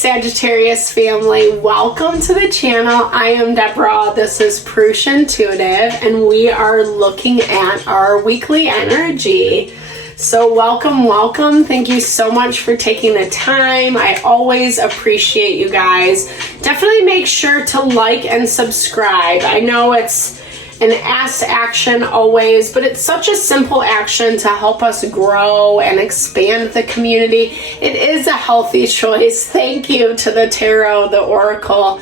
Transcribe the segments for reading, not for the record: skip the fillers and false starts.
Sagittarius family, welcome to the channel. I am Deborah, this is Purusha Intuitive, and we are looking at our weekly energy. So welcome. Thank you so much for taking the time. I always appreciate you guys. Definitely make sure to like and subscribe. I know it's an action always, but it's such a simple action to help us grow and expand the community. It is a healthy choice. Thank you to the Tarot, the Oracle,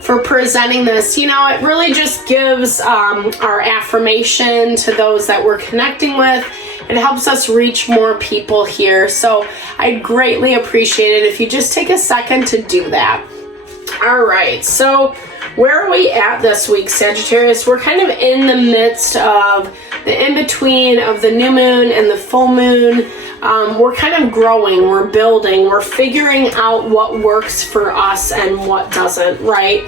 for presenting this. You know, it really just gives our affirmation to those that we're connecting with. It helps us reach more people here. So I'd greatly appreciate it if you just take a second to do that. All right, so where are we at this week, Sagittarius? We're kind of in the midst of the in-between of the new moon and the full moon. We're kind of growing, we're building, we're figuring out what works for us and what doesn't, right?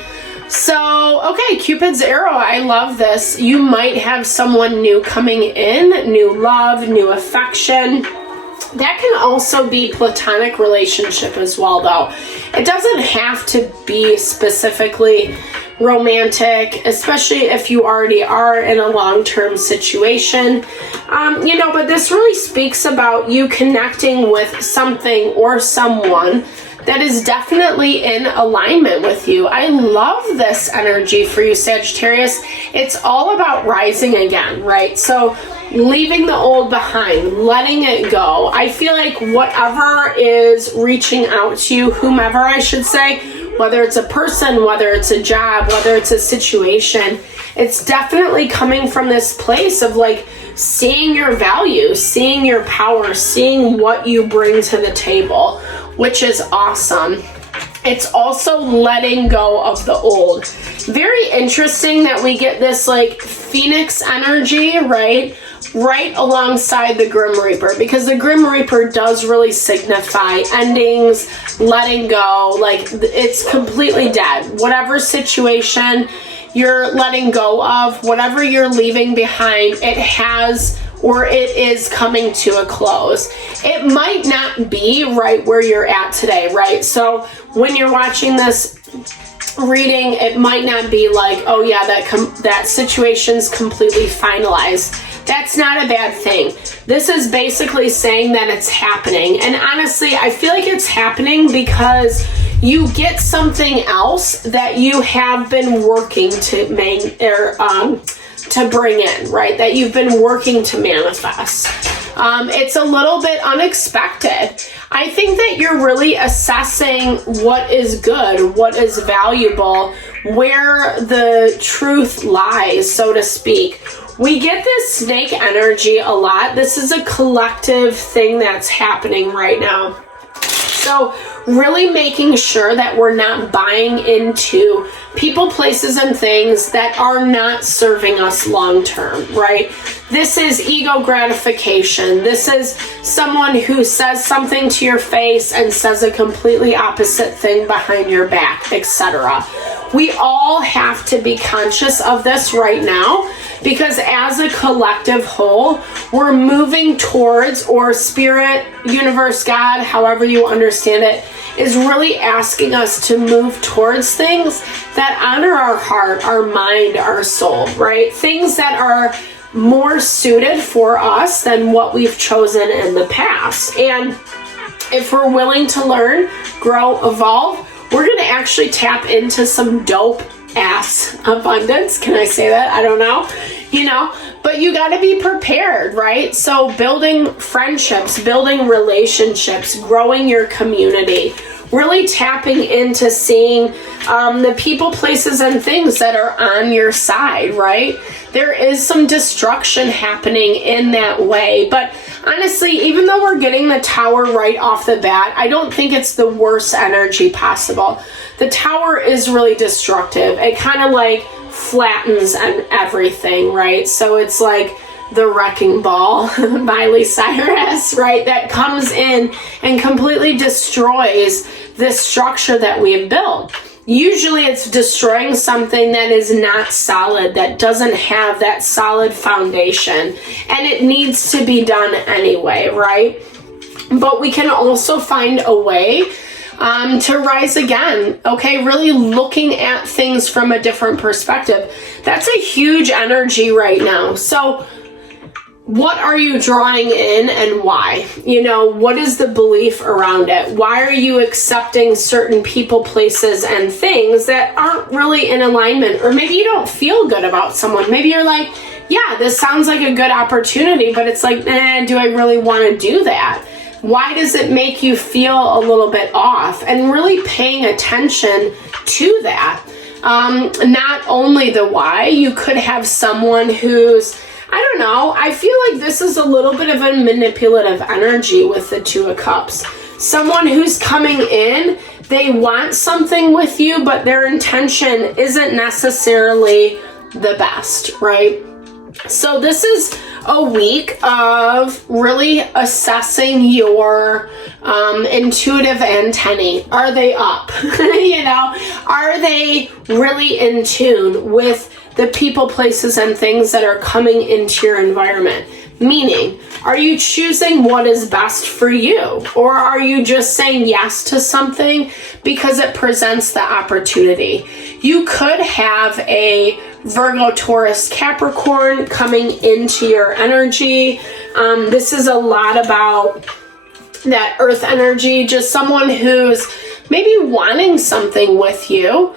So, okay, Cupid's arrow, I love this. You might have someone new coming in, new love, new affection. That can also be platonic relationship as well, though. It doesn't have to be specifically romantic, especially if you already are in a long-term situation. But this really speaks about you connecting with something or someone that is definitely in alignment with you. I love this energy for you, Sagittarius. It's all about rising again, right? So leaving the old behind, letting it go. I feel like whatever is reaching out to you, whomever I should say, whether it's a person, whether it's a job, whether it's a situation, it's definitely coming from this place of like seeing your value, seeing your power, seeing what you bring to the table, which is awesome. It's also letting go of the old. Very interesting that we get this like Phoenix energy, right alongside the Grim Reaper, because the Grim Reaper does really signify endings, letting go, like it's completely dead. Whatever situation you're letting go of, whatever you're leaving behind, it has or it is coming to a close. It might not be right where you're at today, right? So when you're watching this reading, it might not be like, oh yeah, that situation's completely finalized. That's not a bad thing. This is basically saying that it's happening. And honestly, I feel like it's happening because you get something else that you have been working to to bring in, right? That you've been working to manifest. It's a little bit unexpected. I think that you're really assessing what is good, what is valuable, where the truth lies, so to speak. We get this snake energy a lot. This is a collective thing that's happening right now. So really making sure that we're not buying into people, places, and things that are not serving us long term, right? This is ego gratification. This is someone who says something to your face and says a completely opposite thing behind your back, etc. We all have to be conscious of this right now, because as a collective whole, we're moving towards, or spirit, universe, God, however you understand it, is really asking us to move towards things that honor our heart, our mind, our soul, right? Things that are more suited for us than what we've chosen in the past. And if we're willing to learn, grow, evolve, we're going to actually tap into some dope ass abundance. Can I say that? I don't know. But you got to be prepared, right? So building friendships, building relationships, growing your community, really tapping into seeing the people, places, and things that are on your side, right? There is some destruction happening in that way. But honestly, even though we're getting the Tower right off the bat, I don't think it's the worst energy possible. The Tower is really destructive. It kind of like flattens and everything, right? So it's like the wrecking ball, Miley Cyrus, right? That comes in and completely destroys this structure that we have built. Usually it's destroying something that is not solid, that doesn't have that solid foundation, and it needs to be done anyway, right? But we can also find a way to rise again. Okay, really looking at things from a different perspective. That's a huge energy right now. So what are you drawing in and why? You know, what is the belief around it? Why are you accepting certain people, places, and things that aren't really in alignment? Or maybe you don't feel good about someone. Maybe you're like, yeah, this sounds like a good opportunity, but it's like, do I really want to do that? Why does it make you feel a little bit off? And really paying attention to that. Not only the why, you could have someone who's, I don't know, I feel like this is a little bit of a manipulative energy with the Two of Cups. Someone who's coming in, they want something with you, but their intention isn't necessarily the best, right? So this is a week of really assessing your intuitive antennae. Are they up? You know, are they really in tune with the people, places, and things that are coming into your environment? Meaning, are you choosing what is best for you? Or are you just saying yes to something because it presents the opportunity? You could have a Virgo, Taurus, Capricorn coming into your energy. This is a lot about that earth energy, just someone who's maybe wanting something with you.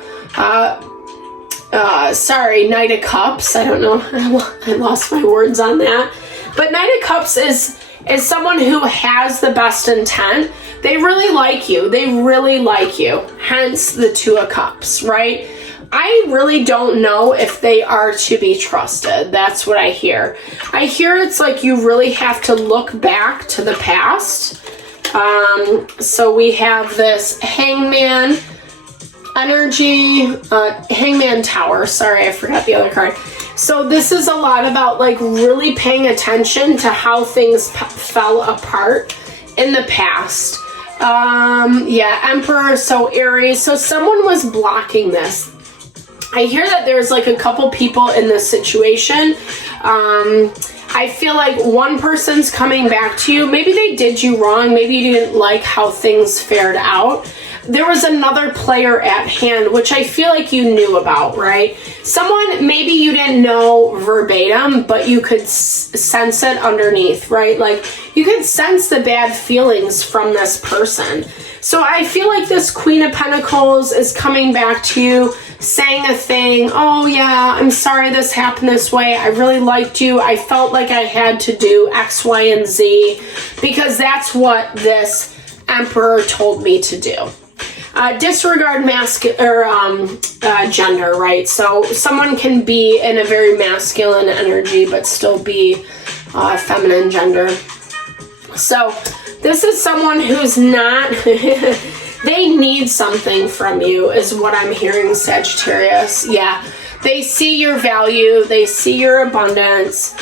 Sorry, Knight of Cups. I don't know. I lost my words on that. But Knight of Cups is someone who has the best intent. They really like you. They really like you. Hence the Two of Cups, right? I really don't know if they are to be trusted. That's what I hear. I hear it's like you really have to look back to the past. So we have this Hangman energy, Hangman Tower. Sorry, I forgot the other card. So this is a lot about like really paying attention to how things fell apart in the past. Yeah, Emperor, so Aries. So someone was blocking this. I hear that there's like a couple people in this situation. I feel like one person's coming back to you. Maybe they did you wrong. Maybe you didn't like how things fared out. There was another player at hand, which I feel like you knew about, right? Someone maybe you didn't know verbatim, but you could sense it underneath, right? Like you could sense the bad feelings from this person. So I feel like this Queen of Pentacles is coming back to you, saying a thing, oh yeah, I'm sorry this happened this way. I really liked you. I felt like I had to do X, Y, and Z because that's what this Emperor told me to do. Disregard gender, right? So someone can be in a very masculine energy but still be feminine gender. So this is someone who's not, they need something from you is what I'm hearing, Sagittarius. Yeah, they see your value, they see your abundance.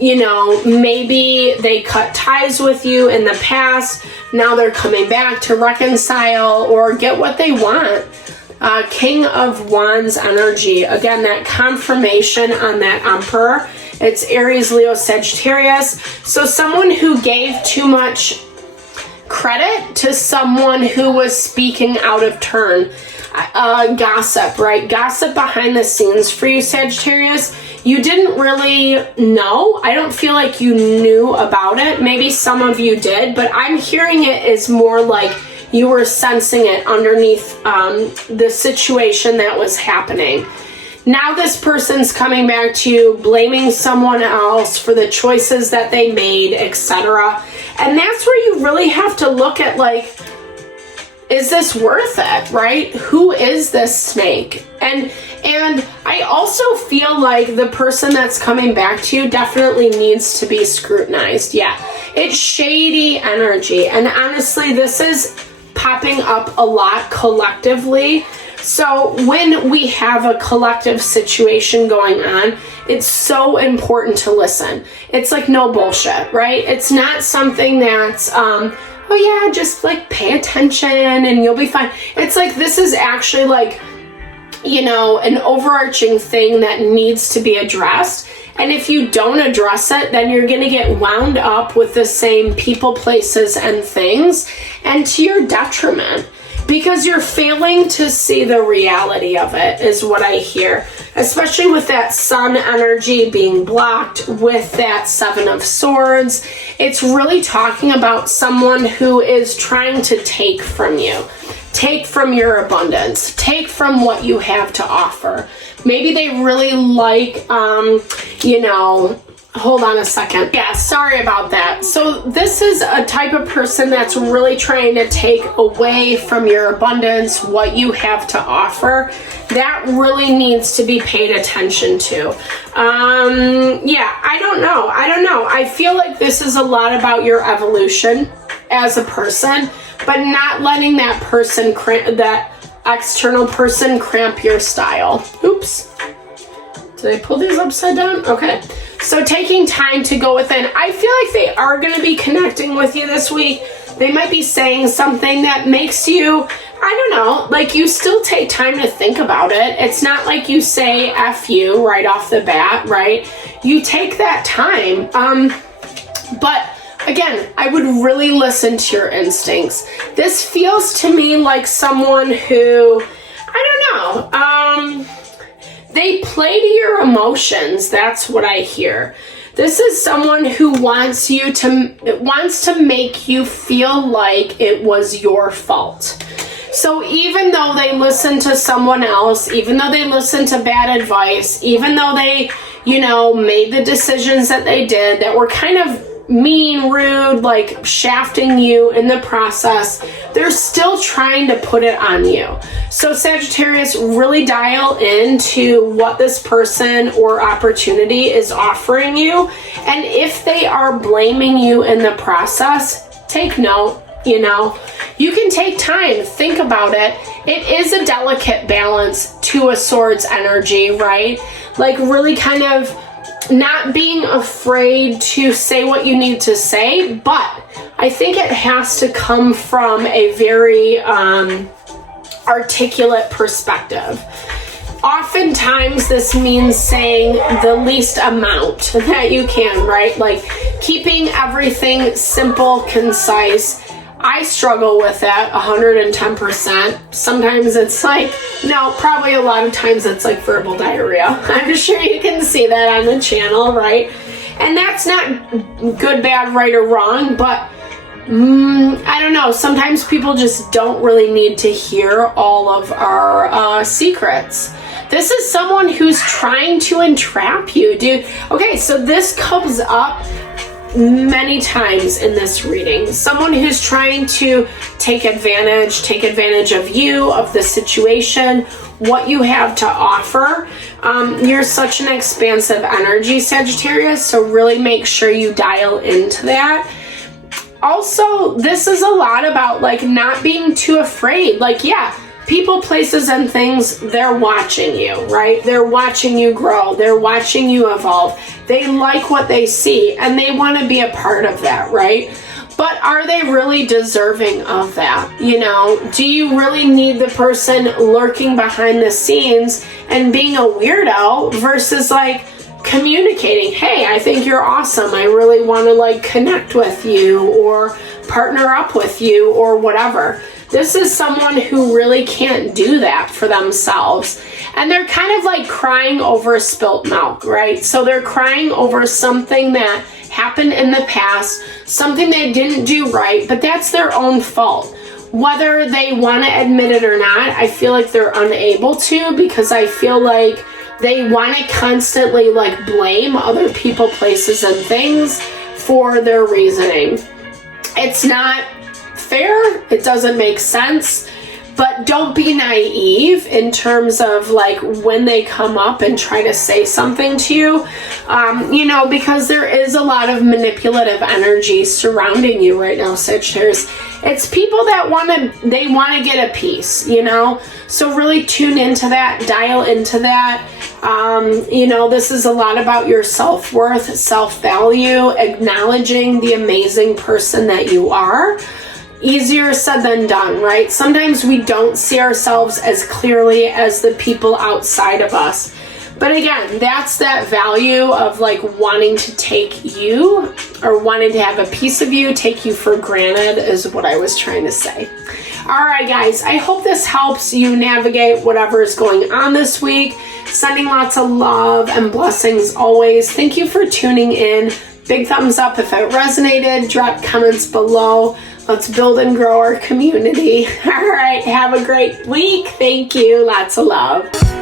You know, maybe they cut ties with you in the past. Now they're coming back to reconcile or get what they want. King of Wands energy. Again, that confirmation on that Emperor. It's Aries, Leo, Sagittarius. So someone who gave too much credit to someone who was speaking out of turn. Gossip, right? Gossip behind the scenes for you, Sagittarius. You didn't really know. I don't feel like you knew about it. Maybe some of you did, but I'm hearing it as more like you were sensing it underneath the situation that was happening. Now this person's coming back to you, blaming someone else for the choices that they made, etc. And that's where you really have to look at, like, is this worth it, right? Who is this snake? And I also feel like the person that's coming back to you definitely needs to be scrutinized. Yeah, it's shady energy. And honestly, this is popping up a lot collectively. So when we have a collective situation going on, it's so important to listen. It's like no bullshit, right? It's not something that's, oh yeah, just like pay attention and you'll be fine. It's like, this is actually like an overarching thing that needs to be addressed. And if you don't address it, then you're going to get wound up with the same people, places, and things, and to your detriment, because you're failing to see the reality of it, is what I hear. Especially with that sun energy being blocked with that Seven of Swords. It's really talking about someone who is trying to take from you. Take from your abundance. Take from what you have to offer. Maybe they really like, hold on a second. Yeah, sorry about that. So this is a type of person that's really trying to take away from your abundance, what you have to offer. That really needs to be paid attention to. I don't know. I feel like this is a lot about your evolution as a person, but not letting that person, that external person, cramp your style. Oops. Did I pull these upside down? Okay. So taking time to go within. I feel like they are going to be connecting with you this week. They might be saying something that makes you, I don't know, like you still take time to think about it. It's not like you say F you right off the bat, right? You take that time. But again, I would really listen to your instincts. This feels to me like someone who, I don't know, they play to your emotions. That's what I hear. This is someone who wants to make you feel like it was your fault. So even though they listen to someone else, even though they listen to bad advice, even though they, made the decisions that they did that were kind of mean, rude, like shafting you in the process, they're still trying to put it on you. So Sagittarius, really dial into what this person or opportunity is offering you. And if they are blaming you in the process, take note. You can take time, think about it. It is a delicate balance to a Swords energy, right? Like really kind of not being afraid to say what you need to say, but I think it has to come from a very articulate perspective. Oftentimes this means saying the least amount that you can, right? Like keeping everything simple, concise. I struggle with that 110%. Sometimes it's like, probably a lot of times it's like verbal diarrhea. I'm sure you can see that on the channel, right? And that's not good, bad, right, or wrong, but I don't know. Sometimes people just don't really need to hear all of our secrets. This is someone who's trying to entrap you, dude. Okay, so this comes up many times in this reading. Someone who's trying to take advantage of you, of the situation, what you have to offer. You're such an expansive energy, Sagittarius, so really make sure you dial into that. Also, this is a lot about like not being too afraid. Like, people, places, and things, they're watching you, right? They're watching you grow. They're watching you evolve. They like what they see, and they want to be a part of that, right? But are they really deserving of that? Do you really need the person lurking behind the scenes and being a weirdo versus like communicating, hey, I think you're awesome. I really want to like connect with you or partner up with you or whatever. This is someone who really can't do that for themselves. And they're kind of like crying over spilt milk, right? So they're crying over something that happened in the past, something they didn't do right, but that's their own fault. Whether they want to admit it or not, I feel like they're unable to, because I feel like they want to constantly like blame other people, places, and things for their reasoning. It's not fair. It doesn't make sense. But don't be naive in terms of like when they come up and try to say something to you, because there is a lot of manipulative energy surrounding you right now, Sagittarius. It's people that want to get a piece, so really tune into that, dial into that. This is a lot about your self-worth, self-value, acknowledging the amazing person that you are. easier said than done, right? Sometimes we don't see ourselves as clearly as the people outside of us. But again, that's that value of like wanting to take you, or wanting to have a piece of you, take you for granted, is what I was trying to say. All right, guys, I hope this helps you navigate whatever is going on this week. Sending lots of love and blessings always. Thank you for tuning in. Big thumbs up if it resonated. Drop comments below. Let's build and grow our community. All right, have a great week. Thank you. Lots of love.